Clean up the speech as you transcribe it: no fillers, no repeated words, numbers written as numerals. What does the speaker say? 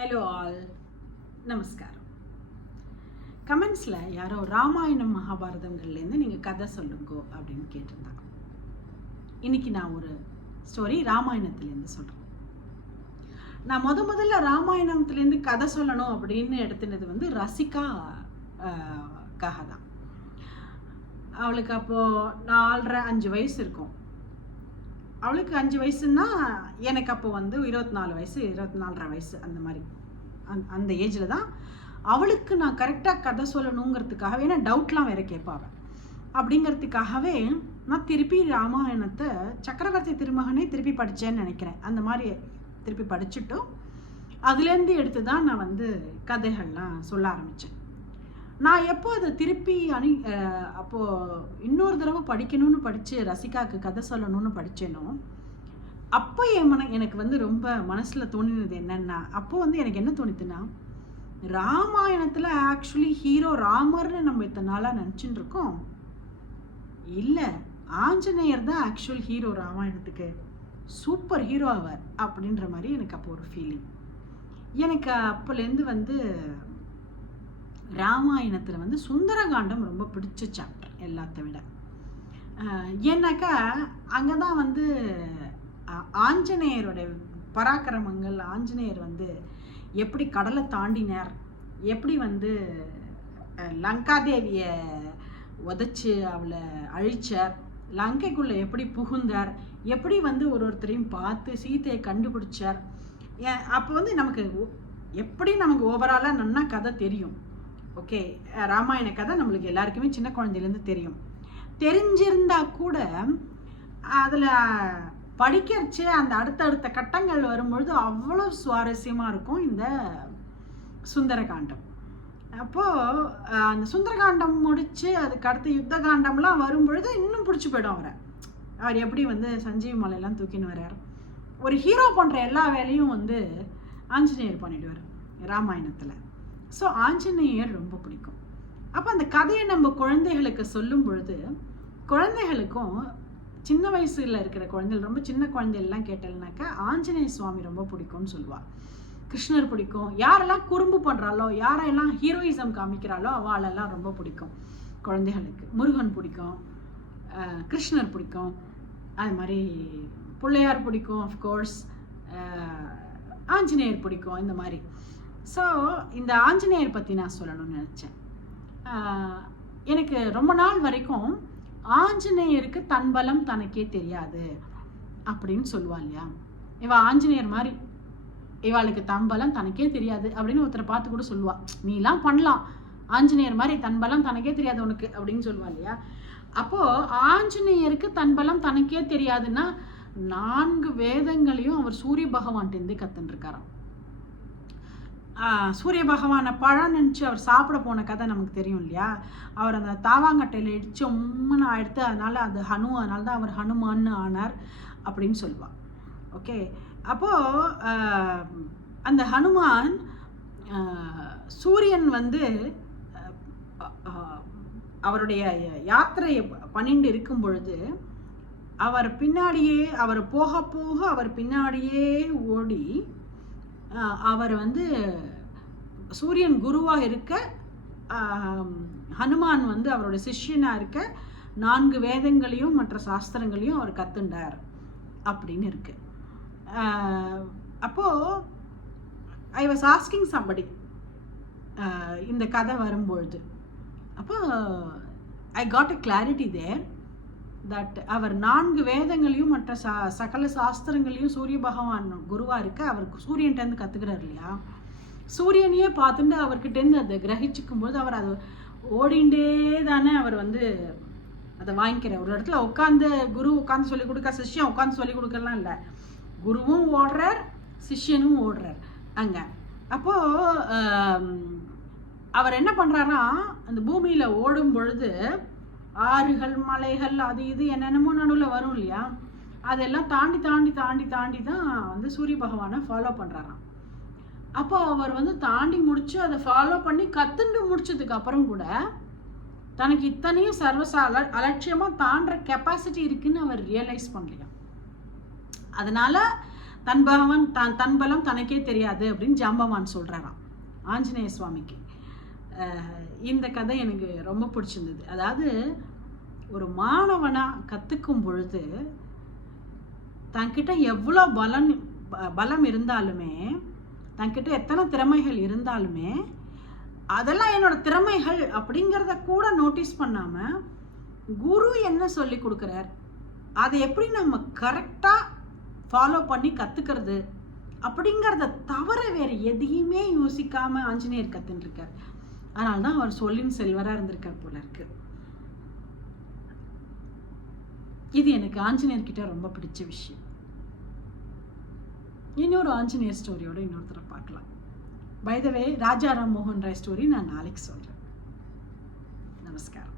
Hello all, நமஸ்காரம். கமெண்ட்ஸில் யாரோ ராமாயணம் மகாபாரதங்கள்லேருந்து நீங்கள் கதை சொல்லுங்கோ அப்படின்னு கேட்டிருந்தாங்க. இன்னைக்கு நான் ஒரு ஸ்டோரி ராமாயணத்துலேருந்து சொல்கிறேன். நான் முதல்ல ராமாயணத்துலேருந்து கதை சொல்லணும் அப்படின்னு எடுத்துனது ரசிகா தான். அவளுக்கு அப்போது 4.5 வயசு இருக்கும். அவளுக்கு 5 வயசுன்னா எனக்கு அப்போ 24 வயசு 24.5 வயசு அந்த மாதிரி அந்த ஏஜில் தான் அவளுக்கு நான் கரெக்டாக கதை சொல்லணுங்கிறதுக்காகவே, ஏன்னா டவுட்லாம் வேற கேட்பாள் அப்படிங்கிறதுக்காகவே நான் திருப்பி ராமாயணத்தை சக்கரவர்த்தி திருமகனே திருப்பி படித்தேன்னு நினைக்கிறேன். அந்த மாதிரி திருப்பி படிச்சுட்டும் அதுலேருந்து எடுத்து தான் நான் கதைகள்லாம் சொல்ல ஆரம்பித்தேன். நான் எப்போ அதை திருப்பி அப்போது இன்னொரு தடவை படிக்கணும்னு படித்து ரசிகாவுக்கு கதை சொல்லணும்னு படித்தேனோ அப்போ எனக்கு ரொம்ப மனசில் தோணினது என்னென்னா, அப்போது எனக்கு என்ன தோணுதுன்னா, ராமாயணத்தில் ஆக்சுவலி ஹீரோ ராமர்னு நம்ம இத்தனை நாளாக நினச்சிட்டு இருக்கோம். இல்லை, ஆஞ்சநேயர் தான் ஆக்சுவல் ஹீரோ ராமாயணத்துக்கு, சூப்பர் ஹீரோ அவர் அப்படின்ற மாதிரி எனக்கு அப்போ ஒரு ஃபீலிங். எனக்கு அப்போலேருந்து ராமாயணத்தில் சுந்தரகாண்டம் ரொம்ப பிடிச்ச சாப்டர் எல்லாத்த விட. ஏன்னாக்கா அங்கே தான் ஆஞ்சநேயரோட பராக்கிரமங்கள், ஆஞ்சநேயர் எப்படி கடலை தாண்டினார், எப்படி லங்காதேவியை உதைச்சு அவளை அழிச்சார், லங்கைக்குள்ளே எப்படி புகுந்தார், எப்படி ஒருத்தரையும் பார்த்து சீதையை கண்டுபிடிச்சார். அப்போ நமக்கு எப்படி நமக்கு ஓவராலாக நன்னா கதை தெரியும். ஓகே, ராமாயண கதை நம்மளுக்கு எல்லாருக்குமே சின்ன குழந்தையிலேருந்து தெரியும். தெரிஞ்சிருந்தா கூட அதில் படிக்கிறச்சே அந்த அடுத்தடுத்த கட்டங்கள் வரும்பொழுது அவ்வளோ சுவாரஸ்யமாக இருக்கும் இந்த சுந்தரகாண்டம். அப்போது அந்த சுந்தரகாண்டம் முடித்து அதுக்கு அடுத்த யுத்த காண்டம்லாம் வரும்பொழுது இன்னும் பிடிச்சி போயிடும் அவர் எப்படி சஞ்சீவி மலையெல்லாம் தூக்கின்னு வர்றார். ஒரு ஹீரோ பண்ணுற எல்லா வேலையும் ஆஞ்சநேயர் பண்ணிடுவார் ராமாயணத்தில். ஸோ ஆஞ்சநேயர் ரொம்ப பிடிக்கும். அப்போ அந்த கதையை நம்ம குழந்தைகளுக்கு சொல்லும் பொழுது குழந்தைகளுக்கும் சின்ன வயசில் இருக்கிற குழந்தைகள், ரொம்ப சின்ன குழந்தைகள்லாம் கேட்டல்னாக்கா ஆஞ்சநேய சுவாமி ரொம்ப பிடிக்கும்னு சொல்லுவாள். கிருஷ்ணர் பிடிக்கும். யாரெல்லாம் குறும்பு பண்ணுறாளோ, யாரெல்லாம் ஹீரோயிசம் காமிக்கிறாளோ அவளெல்லாம் ரொம்ப பிடிக்கும் குழந்தைகளுக்கு. முருகன் பிடிக்கும், கிருஷ்ணர் பிடிக்கும், அது மாதிரி பிள்ளையார் பிடிக்கும், ஆஃப்கோர்ஸ் ஆஞ்சநேயர் பிடிக்கும், இந்த மாதிரி. ஸோ இந்த ஆஞ்சநேயர் பற்றி நான் சொல்லணும்னு நினச்சேன். எனக்கு ரொம்ப நாள் வரைக்கும் ஆஞ்சநேயருக்கு தன் பலம் தனக்கே தெரியாது அப்படின்னு சொல்லுவா இல்லையா. இவள் ஆஞ்சநேயர் மாதிரி, இவாளுக்கு தன் பலம் தனக்கே தெரியாது அப்படின்னு ஒருத்தரை பார்த்து கூட சொல்லுவா. நீலாம் பண்ணலாம், ஆஞ்சநேயர் மாதிரி தன் பலம் தனக்கே தெரியாது உனக்கு அப்படின்னு சொல்லுவா இல்லையா. அப்போது ஆஞ்சநேயருக்கு தன் பலம் தனக்கே தெரியாதுன்னா 4 வேதங்களையும் அவர் சூரிய பகவான்கிட்டேருந்து கற்றுருக்காராம். சூரிய பகவானை பழம் நினச்சி அவர் சாப்பிட போன கதை நமக்கு தெரியும் இல்லையா. அவர் அந்த தாவாங்கட்டையில் இடித்து உம்முன்னு ஆயிடுத்து, அதனால் அது அதனால தான் அவர் ஹனுமான்னு ஆனார் அப்படின்னு சொல்லுவாள். ஓகே, அப்போது அந்த ஹனுமான் சூரியன் அவருடைய யாத்திரையை பண்ணிட்டு இருக்கும் பொழுது அவர் பின்னாடியே, அவர் போக போக அவர் பின்னாடியே ஓடி அவர் சூரியன் குருவாக இருக்க, ஹனுமான் அவரோட சிஷ்யனாக இருக்க 4 வேதங்களையும் மற்ற சாஸ்திரங்களையும் அவர் கத்துண்டார் அப்படின்னு இருக்கு. அப்போது ஐ வாஸ் ஆஸ்கிங் சம்படி இந்த கதை வரும்பொழுது, அப்போ I got a clarity there that அவர் 4 வேதங்களையும் மற்ற சகல சாஸ்திரங்களையும் சூரிய பகவான் குருவாக இருக்க அவர் சூரியன்கிட்டேருந்து கற்றுக்கிறார் இல்லையா. சூரியனையே பார்த்துட்டு அவர்கிட்டேருந்து அதை கிரகிச்சிக்கும்போது அவர் அது ஓடிண்டே தானே அவர் அதை வாங்கிக்கிறார். ஒரு இடத்துல உட்காந்து குரு உட்காந்து சொல்லிக் கொடுக்க, சிஷ்யன் உட்காந்து சொல்லிக் கொடுக்கலாம் இல்லை, குருவும் ஓடுறார் சிஷ்யனும் ஓடுறார் அங்கே. அப்போது அவர் என்ன பண்ணுறாரா, அந்த பூமியில் ஓடும் பொழுது ஆறுகள் மலைகள் அது இது என்னென்னமோ நடுவில் வரும் இல்லையா, அதெல்லாம் தாண்டி தாண்டி தாண்டி தாண்டி தான் சூரிய பகவானை ஃபாலோ பண்ணுறாராம். அப்போ அவர் தாண்டி முடிச்சு அதை ஃபாலோ பண்ணி கற்றுண்டு முடிச்சதுக்கு அப்புறம் கூட தனக்கு இத்தனையும் அலட்சியமாக தாண்டுற கெப்பாசிட்டி இருக்குன்னு அவர் ரியலைஸ் பண்ணலையா. அதனால தன் பகவான் தன் பலம் தனக்கே தெரியாது அப்படின்னு ஜாம்பவான் சொல்கிறாராம் ஆஞ்சநேய சுவாமிக்கு. இந்த கதை எனக்கு ரொம்ப பிடிச்சிருந்தது. அதாவது ஒரு மாணவனாக கற்றுக்கும் பொழுது தன்கிட்ட எவ்வளோ பலம் இருந்தாலுமே, தன்கிட்ட எத்தனை திறமைகள் இருந்தாலுமே, அதெல்லாம் என்னோட திறமைகள் அப்படிங்கிறத கூட நோட்டீஸ் பண்ணாமல் குரு என்ன சொல்லி கொடுக்குறார், அதை எப்படி நம்ம கரெக்டாக ஃபாலோ பண்ணி கற்றுக்கிறது அப்படிங்கிறத தவிர வேறு எதையுமே யோசிக்காமல் ஆஞ்சநேயர் கற்றுன்ருக்கார். அதனால தான் அவர் சொல்லின் செல்வராக இருந்திருக்கார் போல இருக்கு. இது எனக்கு ஆஞ்சநேயர்கிட்ட ரொம்ப பிடிச்ச விஷயம். இன்னொரு ஆஞ்சநேயர் ஸ்டோரியோட இன்னொருத்தரை பார்க்கலாம். பை த வே, ராஜா ராம் மோகன் ராய் ஸ்டோரி நான் நாளைக்கு சொல்கிறேன். நமஸ்காரம்.